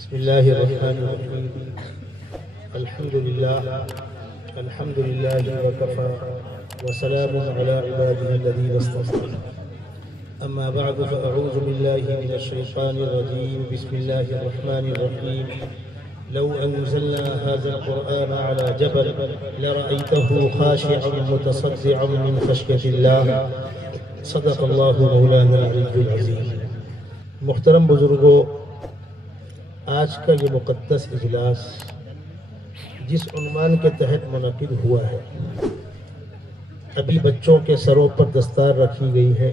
بسم الله الرحمن الرحيم. الحمد لله وكفى وسلام على عباده الذين اصطفى. أما بعد فأعوذ بالله من الشيطان الرجيم. بسم الله الرحمن الرحيم. لو أنزلنا هذا القرآن على جبل لرأيته خاشعا متصدعا من خشية الله. صدق الله مولانا العلي العظيم. محترم بزرگوں، آج کا یہ مقدس اجلاس جس عنوان کے تحت منعقد ہوا ہے، ابھی بچوں کے سروں پر دستار رکھی گئی ہے.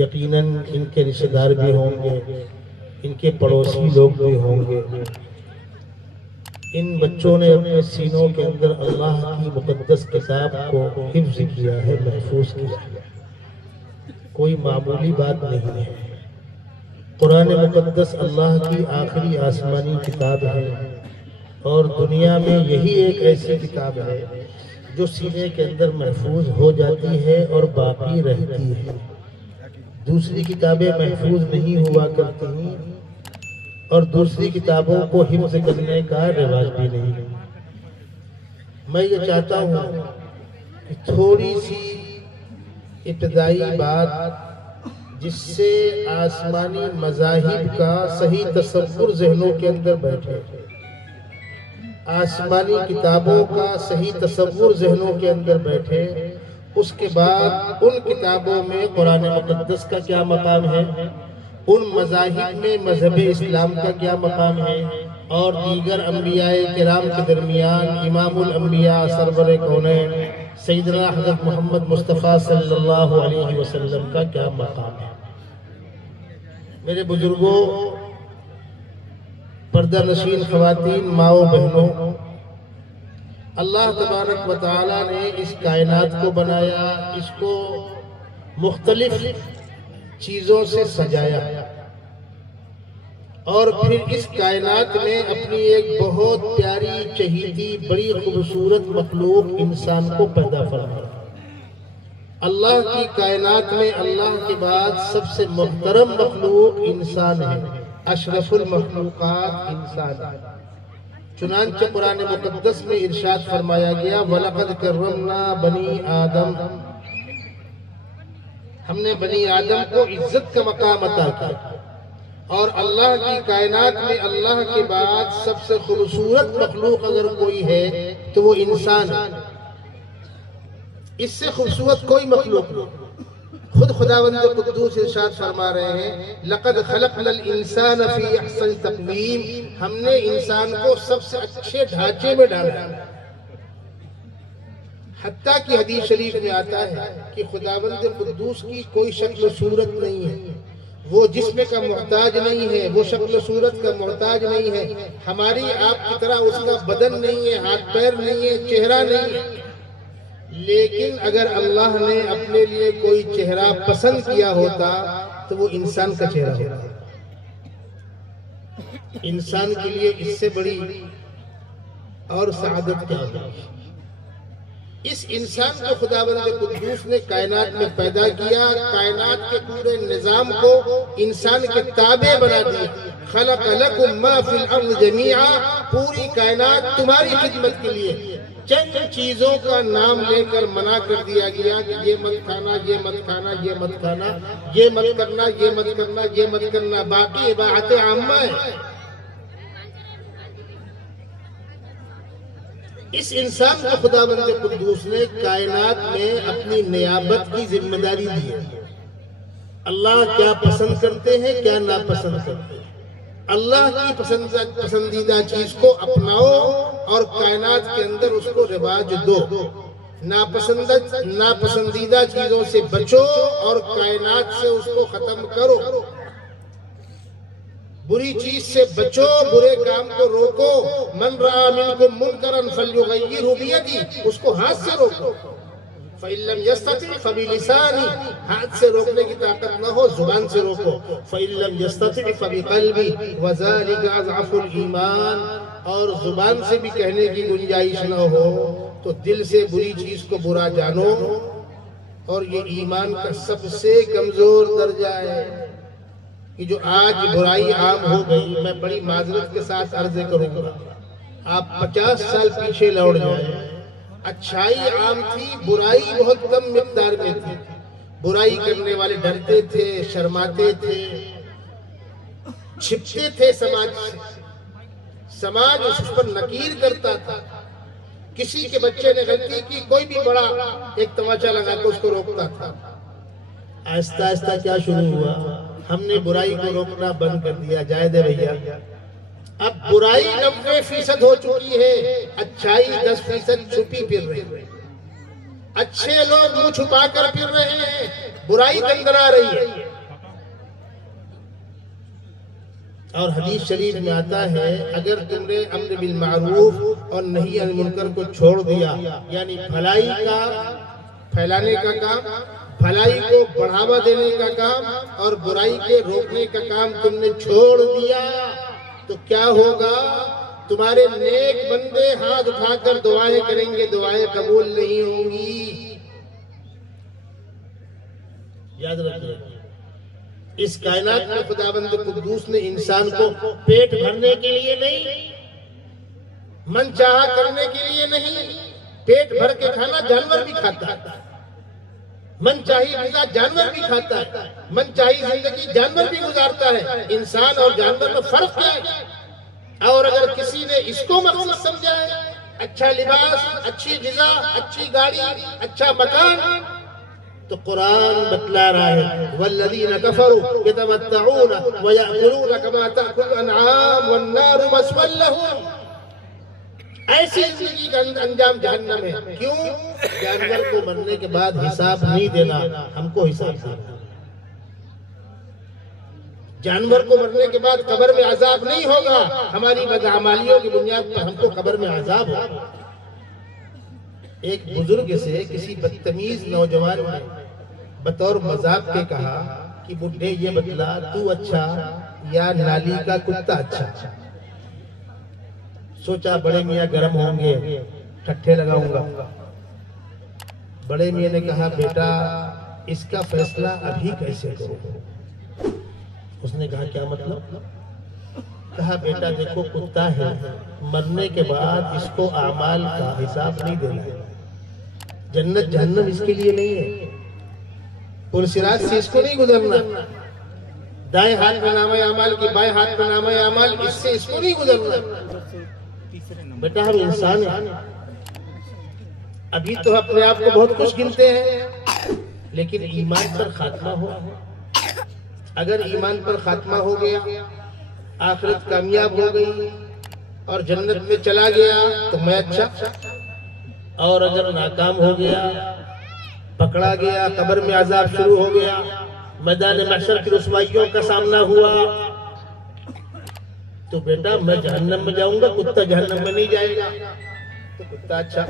یقیناً ان کے رشتہ دار بھی ہوں گے، ان کے پڑوسی لوگ بھی ہوں گے. ان بچوں نے اپنے سینوں کے اندر اللہ کی مقدس کتاب کو حفظ کیا ہے، محفوظ کیا ہے. کوئی معمولی بات نہیں ہے. قرآن مقدس اللہ کی آخری آسمانی کتاب ہے، اور دنیا میں یہی ایک ایسی کتاب ہے جو سینے کے اندر محفوظ ہو جاتی ہے اور باقی رہتی ہے. دوسری کتابیں محفوظ نہیں ہوا کرتی ہیں، اور دوسری کتابوں کو حفظ کرنے کا رواج بھی نہیں. میں یہ چاہتا ہوں کہ تھوڑی سی ابتدائی بات جس سے آسمانی مذاہب کا صحیح تصور ذہنوں کے اندر بیٹھے، آسمانی کتابوں کا صحیح تصور ذہنوں کے اندر بیٹھے. اس کے بعد ان کتابوں میں قرآن مقدس کا کیا مقام ہے، ان مذاہب میں مذہب اسلام کا کیا مقام ہے، اور دیگر انبیاء کرام کے درمیان امام الانبیاء سرور کونین سیدنا حضرت محمد مصطفیٰ صلی اللہ علیہ وسلم کا کیا مقام ہے. میرے بزرگوں، پردہ نشین خواتین، ماؤں بہنوں، اللہ تبارک و تعالیٰ نے اس کائنات کو بنایا، اس کو مختلف چیزوں سے سجایا، اور پھر اس کائنات میں اپنی ایک بہت پیاری چہیتی بڑی خوبصورت مخلوق انسان کو پیدا فرمایا. اللہ کی کائنات میں اللہ کے بعد سب سے محترم مخلوق انسان ہے، اشرف المخلوقات انسان ہے. چنانچہ قرآن مقدس میں ارشاد فرمایا گیا، وَلَقَدْ كَرَّمْنَا بَنِي آدم، ہم نے بنی آدم کو عزت کا مقام عطا کیا. اور اللہ کی کائنات میں اللہ کے بعد سب سے خوبصورت مخلوق اگر کوئی ہے تو وہ انسان ہے. اس سے خوبصورت کوئی مخلوق نہیں. خود خداوند قدوس ارشاد فرما رہے ہیں، لَقَدْ خَلَقْنَا الْإِنسَانَ فِي أَحْسَنِ تَقْوِيمٍ، ہم نے انسان کو سب سے اچھے ڈھانچے میں ڈالا. حتیٰ کہ حدیث شریف میں آتا ہے کہ خداوند قدوس کی کوئی شکل و صورت نہیں ہے، وہ جسم کا محتاج نہیں ہے، وہ شکل و صورت کا محتاج نہیں ہے. ہماری آپ کی طرح اس کا بدن نہیں ہے، ہاتھ پیر نہیں ہے، چہرہ نہیں ہے. لیکن اگر اللہ نے اپنے لیے کوئی چہرہ پسند کیا ہوتا تو وہ انسان کا چہرہ ہوتا. انسان کے لیے اس سے بڑی اور سعادت کیا ہوگی. اس انسان کو خداوند قدوس نے کائنات میں پیدا کیا، کائنات کے پورے نظام کو انسان کے تابع بنا دیا. خلق لکم ما فی الارض جمیعا، پوری کائنات تمہاری خدمت کے لیے. چند چیزوں کا نام لے کر منع کر دیا گیا کہ یہ مت کھانا، یہ مت کھانا، یہ مت کھانا، یہ مت کرنا، یہ مت کرنا، یہ مت کرنا. باقی اباحت عامہ ہے. اس انسان کو خداوند قدوس نے کائنات میں اپنی نیابت کی ذمہ داری دی ہے. اللہ کیا پسند کرتے ہیں، کیا ناپسند کرتے ہیں. اللہ کی پسندیدہ چیز کو اپناؤ اور کائنات کے اندر اس کو رواج دو. ناپسندیدہ چیزوں سے بچو اور کائنات سے اس کو ختم کرو. بری چیز سے بچو، برے کام کو روکو. من رأى منکم منکرا فلیغیرہ بیدہ، اس کو ہاتھ سے روکو. فَإِن لَّمْ يَسْتَطِعْ فَبِلِسَانِهِ، ہاتھ سے روکنے کی طاقت نہ ہو زبان سے روکو. فَإِن لَّمْ يَسْتَطِعْ فَبِقَلْبِهِ وَذَلِكَ أَضْعَفُ الْإِيمَانِ، اور زبان سے بھی کہنے کی گنجائش نہ ہو تو دل سے بری چیز کو برا جانو، اور یہ ایمان کا سب سے کمزور درجہ ہے. کہ جو آج برائی عام ہو گئی، میں بڑی معذرت کے ساتھ عرض کروں گا، آپ 50 سال پیچھے لوٹ جائیں، اچھائی عام تھی، برائی بہت کم مقدار میں تھی۔ برائی کرنے والے ڈرتے تھے، شرماتے تھے، چھپتے تھے سماج سے، سماج اس پر نکیر کرتا تھا۔ کسی کے بچے نے غلطی کی، کوئی بھی بڑا ایک تماچا لگا کے اس کو روکتا تھا۔ آہستہ آہستہ کیا شروع ہوا؟ ہم نے برائی کو روکنا بند کر دیا، جائے دے بھیا۔ اب برائی 90% ہو چکی ہے، اچھائی 10% چھپی پھر رہی ہے۔ اچھے لوگ منہ چھپا کر پھر رہے ہیں، برائی دندنا رہی ہے۔ اور حدیث شریف میں آتا ہے، اگر تم نے امر بالمعروف اور نہی عن المنکر کو چھوڑ دیا، یعنی بھلائی کا پھیلانے کا کام، بھلائی کو بڑھاوا دینے کا کام اور برائی کے روکنے کا کام تم نے چھوڑ دیا، تو کیا ہوگا؟ تمہارے نیک بندے ہاتھ اٹھا کر دعائیں کریں گے، دعائیں قبول نہیں ہوں گی۔ یاد رکھیے، اس کائنات میں خداوند قدوس نے انسان کو پیٹ بھرنے کے لیے نہیں، من چاہا کرنے کے لیے نہیں، پیٹ بھر کے کھانا جانور بھی کھاتا ہے، من چاہی غذا جانور بھی کھاتا ہے، من چاہی زندگی جانور بھی گزارتا ہے۔ انسان اور جانور میں فرق کیا ہے؟ اور اگر کسی نے اس کو مقصد سمجھا ہے، اچھا لباس، اچھی غذا، اچھی گاڑی، اچھا مکان، تو قرآن بتلا رہا ہے والذین کفروا یتمتعون ویأکلون کما تأکل الانعام والنار مثوی لہم۔ ایسی زندگی کا انجام جہنم ہے۔ کیوں؟ جانور کو مرنے کے بعد حساب نہیں دینا، ہم کو حساب دینا۔ جانور کو مرنے کے بعد قبر میں عذاب نہیں ہوگا، ہماری بدعمالیوں کی بنیاد پر ہم کو قبر میں عذاب ہوگا۔ ایک بزرگ سے کسی بدتمیز نوجوان نے بطور مذاق کے کہا کہ بڈھے یہ بتلا، تو اچھا یا نالی کا کتا اچھا؟ سوچا بڑے میاں گرم ہوں گے، ٹھٹھے لگاؤں گا۔ بڑے میاں نے کہا بیٹا اس کا فیصلہ ابھی کیسے کرو؟ اس نے کہا کیا مطلب؟ کہا بیٹا دیکھو کتا ہے، مرنے کے بعد اس کو اعمال کا حساب نہیں دینا ہے، جنت جہنم اس کے لیے نہیں ہے، پرصراط سے اس کو نہیں گزرنا، دائیں ہاتھ میں نامہ اعمال کی بائیں ہاتھ میں نامہ اعمال، اس سے اس کو نہیں گزرنا۔ بیٹا ہم انسان ہیں، ابھی تو اپنے آپ کو بہت خوش گنتے ہیں، لیکن ایمان پر خاتمہ ہو، اگر ایمان پر خاتمہ ہو گیا، آخرت کامیاب ہو گئی اور جنت میں چلا گیا تو میں اچھا، اور اگر ناکام ہو گیا، پکڑا گیا، قبر میں عذاب شروع ہو گیا، میدان محشر کی رسوائیوں کا سامنا ہوا، تو بیٹا میں جہنم میں جاؤں گا، کتا جہنم میں نہیں جائے گا، تو کتا اچھا۔